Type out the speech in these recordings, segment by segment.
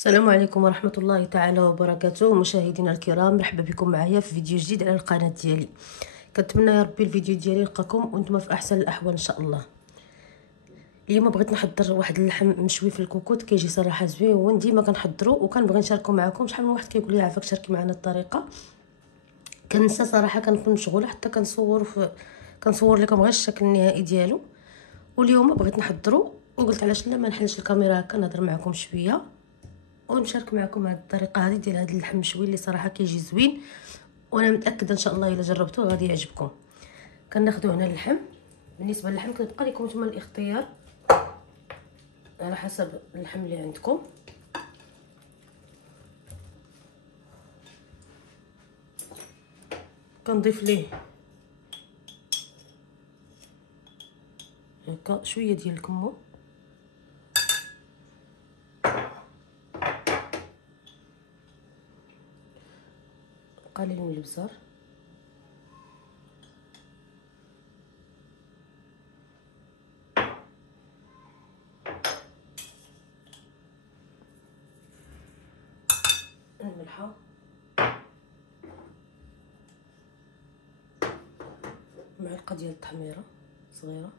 السلام عليكم ورحمة الله تعالى وبركاته. مشاهدينا الكرام، مرحبا بكم معايا في فيديو جديد على القناة ديالي. كنتمنى يا ربي الفيديو ديالي يلقاكم وانتم في احسن الاحوال ان شاء الله. اليوم بغيت نحضر واحد اللحم مشوي في الكوكوط، كيجي صراحه زوين، ديما كنحضرو وكنبغي نشاركو معكم. شحال من واحد كيقول لي عافاك شاركي معنا الطريقه، كنسى صراحه، كنكون مشغوله حتى كنصور لكم غير الشكل النهائي ديالو. واليوم بغيت نحضرو وقلت علاش لا ما نحلش الكاميرا هكا نهضر معكم شويه ونشارك معكم هذه الطريقه هذه ديال هذا اللحم مشوي اللي صراحه كيجي زوين، وانا متاكده ان شاء الله الا جربتوه غادي يعجبكم. كناخذوا هنا اللحم. بالنسبه للحم كتبقى لكم نتوما الاختيار على حسب اللحم اللي عندكم. كنضيف ليه هكا شويه ديال الكمون، قليل من البزار، الملحه، معلقه ديال التحميره صغيره،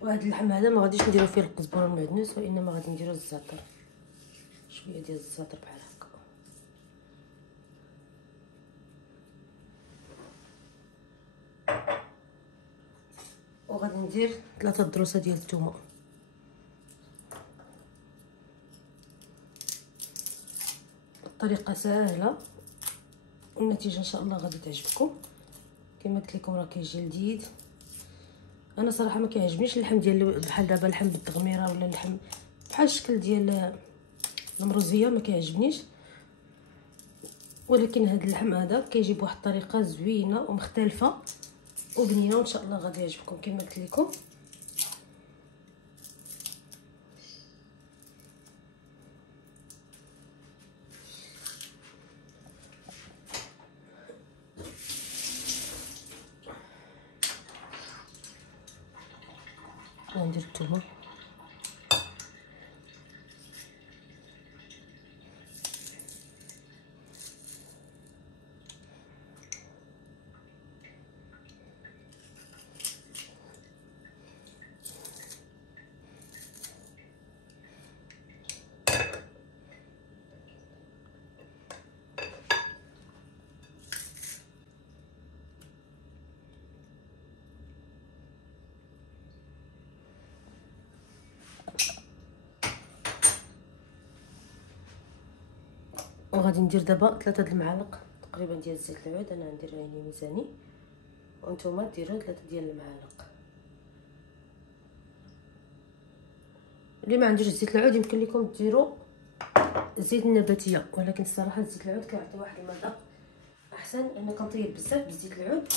وهذا اللحم هذا ما غاديش نديرو فيه القزبر والمعدنوس، وانما غادي نديرو الزعتر، شويه ديال الزعتر بحال هكا، وغادي ندير 3 دروسه ديال الثومه. الطريقه سهله والنتيجه ان شاء الله غادي تعجبكم. كما قلت لكم راه كيجي لذيذ. انا صراحه ما كيعجبنيش اللحم ديال بحال دابا اللحم بالتغميره ولا اللحم بحال الشكل ديال المروزيه، ما كيعجبنيش، ولكن هذا اللحم هذا كيجي بواحد الطريقه زوينه ومختلفه وبنينه، وان شاء الله غادي يعجبكم كما قلت لكم. ندير الثومه، وغادي ندير دابا 3 المعالق تقريبا ديال زيت العود. انا ندير عيني ميزاني، وانتم ديروا 3 ديال المعالق. اللي ما عندوش زيت العود يمكن لكم ديروا زيت النباتيه، ولكن الصراحه زيت العود كيعطي واحد المذاق احسن. انا كنطيب بزاف بزيت العود،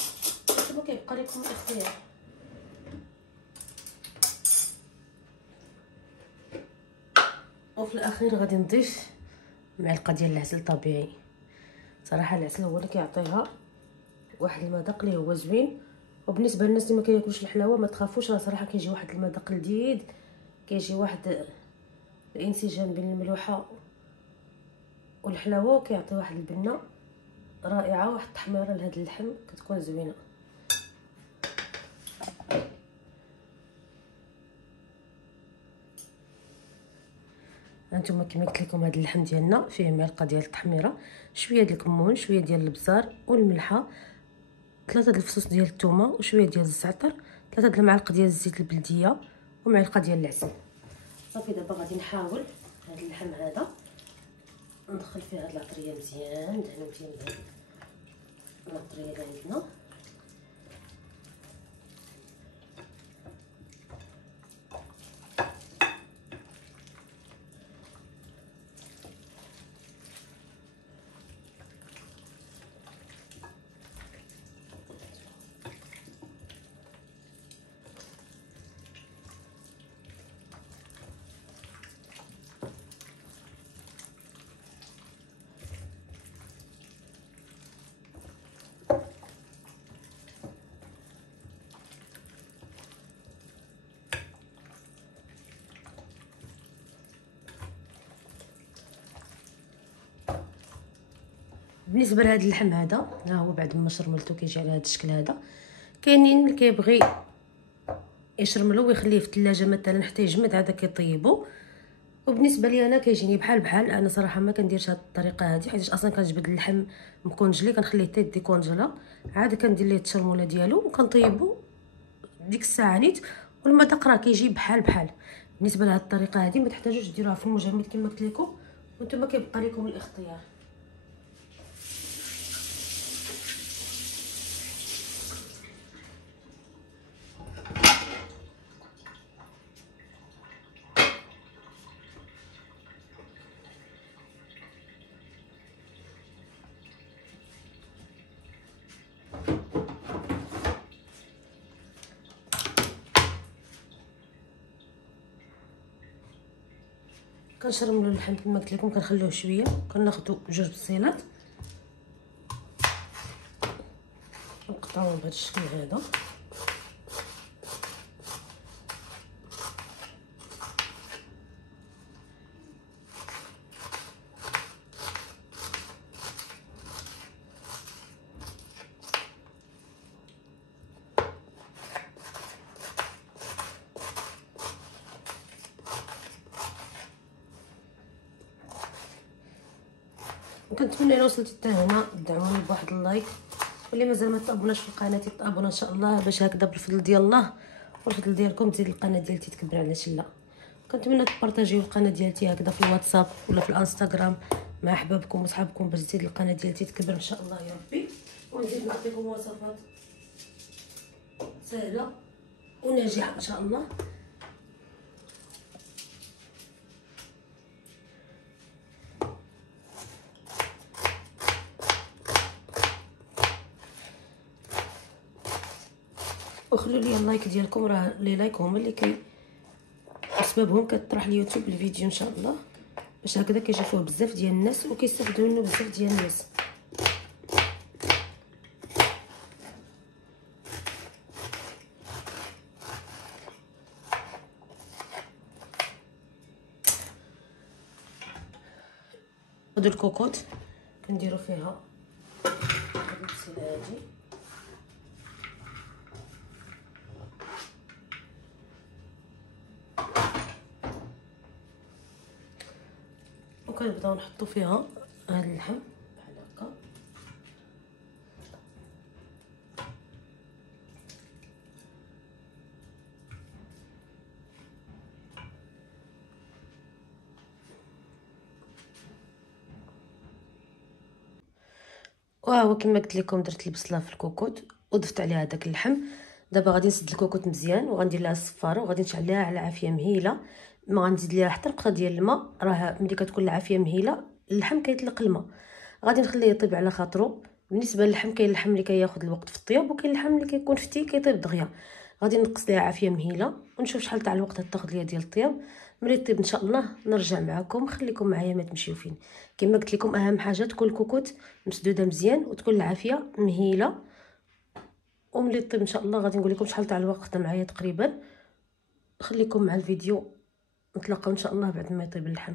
ثم كيبقى لكم الاختيار. وفي الاخير غادي نضيف معلقه ديال العسل طبيعي. صراحه العسل هو اللي كيعطيها واحد المذاق اللي هو زوين. وبالنسبه للناس اللي ما كياكلوش الحلاوه ما تخافوش، راه صراحه كيجي واحد المذاق لذيذ، كيجي واحد الانسجام بين الملوحه والحلاوه، وكيعطي واحد البنه رائعه، واحد التحميره لهذا اللحم كتكون زوينه. هانتوما كما قلت لكم هذا اللحم ديالنا فيه معلقه ديال التحميره، شويه ديال الكمون، شويه ديال البزار والملحه، 3 الفصوص ديال الثومه، وشويه ديال الزعتر، 3 المعالق ديال الزيت البلديه، ومعلقه ديال العسل. صافي دابا غادي نحاول هذا اللحم هذا ندخل فيه هاد العطريه مزيان، ندهنو مزيان بهاد العطريه اللي عندنا. بالنسبه لهذا اللحم هذا، ها هو بعد ما شرملته كيجي على هذا الشكل هذا. كاينين اللي كيبغي يشرملو ويخليه في الثلاجه مثلا حتى يجمد، عاد كيطيبو. وبالنسبه لي انا كيجيني بحال بحال. انا صراحه ما كنديرش هذه الطريقه هذه، حيت اصلا كنجبد اللحم مكونجلي كنخليه حتى ديكونجلا، عاد كندير ليه التشرموله ديالو وكنطيبو ديك الساعه نيت، والمذاق راه كيجي بحال بحال. بالنسبه لهذه الطريقه هذه ما تحتاجوش ديروها في المجمد كما قلت لكم، وانتم كيبقى لكم الاختيار. كنشرملو اللحم كما قلت لكم، كنخليوه شويه، كناخذوا جوج بصيلات نقطعوهم بهذا الشكل هذا. وكنتمنى الا وصلتي حتى هنا دعموني بواحد اللايك، واللي مازال ما تابوناش في القناه يتابونا ان شاء الله، باش هكذا بالفضل ديال الله والفضل ديالكم تزيد القناه ديالتي تكبر. علاش لا؟ كنتمنى تبارطاجيو القناه ديالتي هكذا في الواتساب ولا في الانستغرام مع احبابكم وصحابكم باش تزيد القناه ديالتي تكبر ان شاء الله يا ربي. ونزيد نعطيكم وصفات سهله وناجحه ان شاء الله. وخلوا لي اللايك ديالكم، راه لي لايك هما اللي بسببهم كطرح اليوتيوب الفيديو ان شاء الله، باش هكذا كيشوفوه بزاف ديال الناس وكيستافدوا منه بزاف ديال الناس. هادو الكوكوط كنديروا فيها هاد البسيله هادي، وكنبداو نحطو فيها هاد اللحم بحال هكا. وها هو كما قلت لكم درت البصله في الكوكوط وضفت عليها داك اللحم. دابا غادي نسد الكوكوط مزيان وغندير لها الصفاره وغادي نشعل لها على عافيه مهيله، ما غنزيد ليها حتى نقطه ديال الماء. راه ملي كتكون العافيه مهيله اللحم كيطلق الماء، غادي نخليه يطيب على خاطرو. بالنسبه للحم كاين اللحم اللي كياخذ الوقت في الطياب، وكاين اللحم اللي كيكون فتي كيطيب دغيا. غادي نقص ليها عافيه مهيله ونشوف شحال تاع الوقت تاخذ ليا ديال الطياب. ملي طيب ان شاء الله نرجع معكم. خليكم معايا ما تمشيو فين. كما قلت لكم اهم حاجه تكون الكوكوط مسدوده مزيان وتكون العافيه مهيله. وملي طيب ان شاء الله غادي نقول لكم شحال تاع الوقت معايا تقريبا. خليكم مع الفيديو، نتلاقاو ان شاء الله بعد ما يطيب اللحم.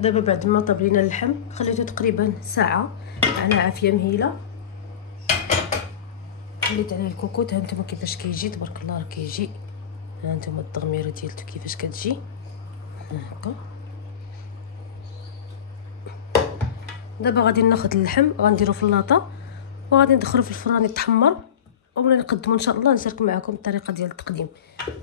دابا بعد ما طاب لينا اللحم خليته تقريبا ساعه على عافيه مهيله. خليت عليه الكوكوط. ها نتوما كيفاش كيجي تبارك الله، راه كيجي. ها نتوما التغميره ديالته كيفاش كتجي هكا. دابا غادي ناخذ اللحم غنديرو في اللاطه وغادي ندخلو في الفران يتحمر، وملي نقدمو ان شاء الله نشارك معكم الطريقه ديال التقديم.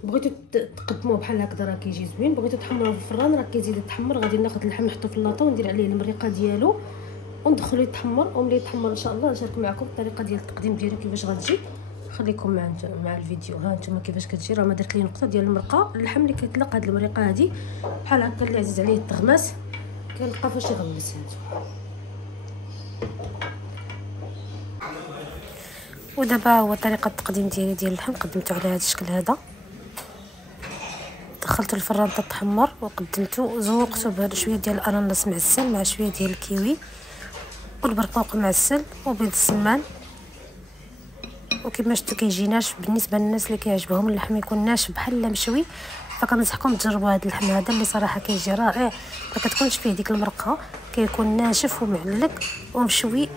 بغيتو تقدموه بحال هكذا راه كيجي زوين، بغيتو تحمروه في الفران راه كيزيد يتحمر. غادي ناخذ اللحم نحطو في اللاطه وندير عليه المريقه ديالو وندخلو يتحمر. وملي يتحمر ان شاء الله نشارك معكم الطريقه ديال التقديم ديالو كيفاش غتجي. خليكم مع الفيديو. ها نتوما كيفاش كتجي، راه ما درت ليه نقطه ديال المرقه. اللحم اللي كيطلق هاد المريقه هادي بحال هكا اللي عزيز عليه التغماس كنلقى فاش يغمس. هانتوما ودابا هو طريقه التقديم ديالي ديال اللحم. قدمته على هذا الشكل هذا، دخلته الفران تتحمر وقدمته، زوقته بهذا شويه ديال الاناناس معسل مع شويه ديال الكيوي والبرقوق معسل وبيض السمان. وكما شفتوا كيجي ناشف. بالنسبه للناس اللي كيعجبهم اللحم يكون ناشف بحال مشوي، فكنصحكم تجربوا هذا اللحم هذا اللي صراحه كيجي رائع. ما كتكونش فيه ديك المرقه، كيكون ناشف ومعلق ومشوي،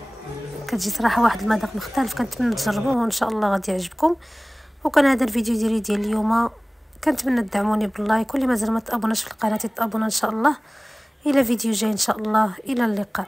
كتجي صراحه واحد المذاق مختلف. كنتمنى تجربوه وان شاء الله غادي يعجبكم. وكان هذا الفيديو ديال اليوم، كنتمنى تدعموني باللايك، واللي مازال ما تابوناش في القناه يتابونا ان شاء الله. الى فيديو جاي ان شاء الله، الى اللقاء.